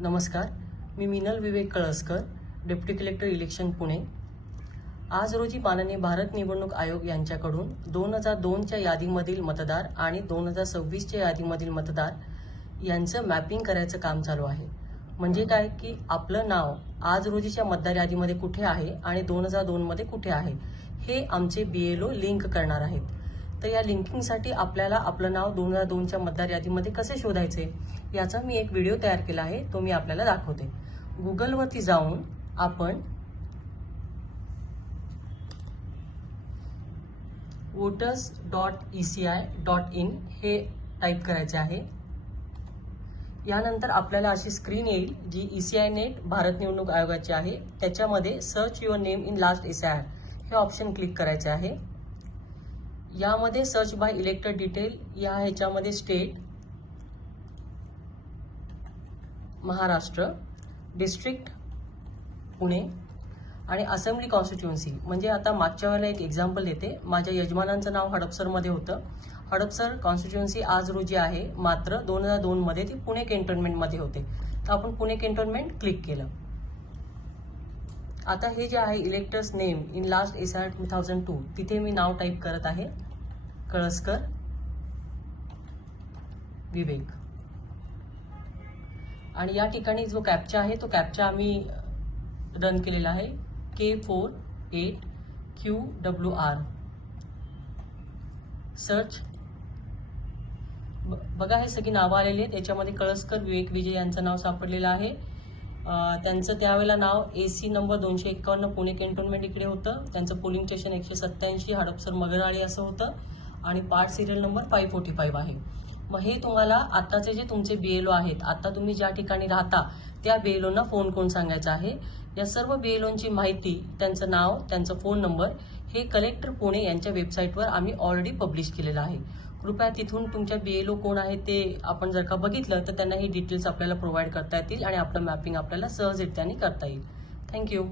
नमस्कार, मी Minal Vivek Kalaskar, deputy collector election Pune. आज रोजी माननीय भारत निवडणूक आयोग यांच्याकडून 2002च्या यादीमधील मतदार आणि 2026च्या यादीमधील मतदार यांचं मॅपिंग करायचं काम चालू आहे। म्हणजे काय की आपलं नाव आज रोजीच्या मतदार यादीमध्ये कुठे आहे आणि 2002 मध्ये कुठे आहे हे आमचे BLO लिंक करणार आहेत। तर या लिंकिंगसाठी आपल्याला आपलं नाव 2002च्या मतदार यादीमध्ये कसे शोधायचे याचा मी एक व्हिडिओ तयार केला आहे, तो मी आपल्याला दाखवते। गुगलवरती जाऊन आपण voters.eci.in हे टाईप करायचे आहे। यानंतर आपल्याला अशी स्क्रीन येईल जी ECI नेट भारत निवडणूक आयोगाची आहे। त्याच्यामध्ये search your name in last SIR हे ऑप्शन क्लिक करायचे आहे। यामध्ये सर्च बाय इलेक्टेड डिटेल या ह्याच्यामध्ये स्टेट महाराष्ट्र, डिस्ट्रिक्ट पुणे आणि असेंब्ली कॉन्स्टिट्युएन्सी। म्हणजे आता मागच्या वेळेला एक एक्झाम्पल देते। माझ्या यजमानांचं नाव हडपसरमध्ये होतं। हडपसर कॉन्स्टिट्युएन्सी आज रोजी आहे, मात्र 2002 मध्ये ती पुणे कॅन्टोन्मेंटमध्ये होते। तर आपण पुणे कॅन्टोन्मेंट क्लिक केलं। आता हे जे आहे electors name in last SIR 2002 तिथे मी नाव टाईप करत आहे, कळसकर विवेक। आणि या ठिकाणी जो कॅप्चा आहे तो कॅप्चा आम्ही रन केलेला आहे, K48QWR। सर्च बघा, हे सगळी नावं आलेली आहेत। याच्यामध्ये कळसकर विवेक विजय यांचं नाव सापडलेलं आहे। त्यांचं त्यावेळेला नाव AC नंबर 251 पुणे कॅन्टोन्मेंट इकडे होतं। त्यांचं पोलिंग स्टेशन 187 हडपसर मगराळी असं होतं आणि पार्ट सिरियल नंबर 545 आहे। मग हे तुम्हाला आताचे जे तुमचे BLO आहेत, आता तुम्ही ज्या ठिकाणी राहता त्या BLOना फोन करून सांगायचं आहे। या सर्व BLOंची माहिती, त्यांचं नाव, त्यांचा फोन नंबर हे कलेक्टर पुणे यांच्या वेबसाईटवर आम्ही ऑलरेडी पब्लिश केलेलं आहे। कृपया तिथून तुमच्या BLO कोण आहे ते आपण जर का बघितलं तर त्यांना ही डिटेल्स आपल्याला प्रोव्हाइड करता येतील आणि आपलं मॅपिंग आपल्याला सहजरित्याने करता येईल। थँक्यू।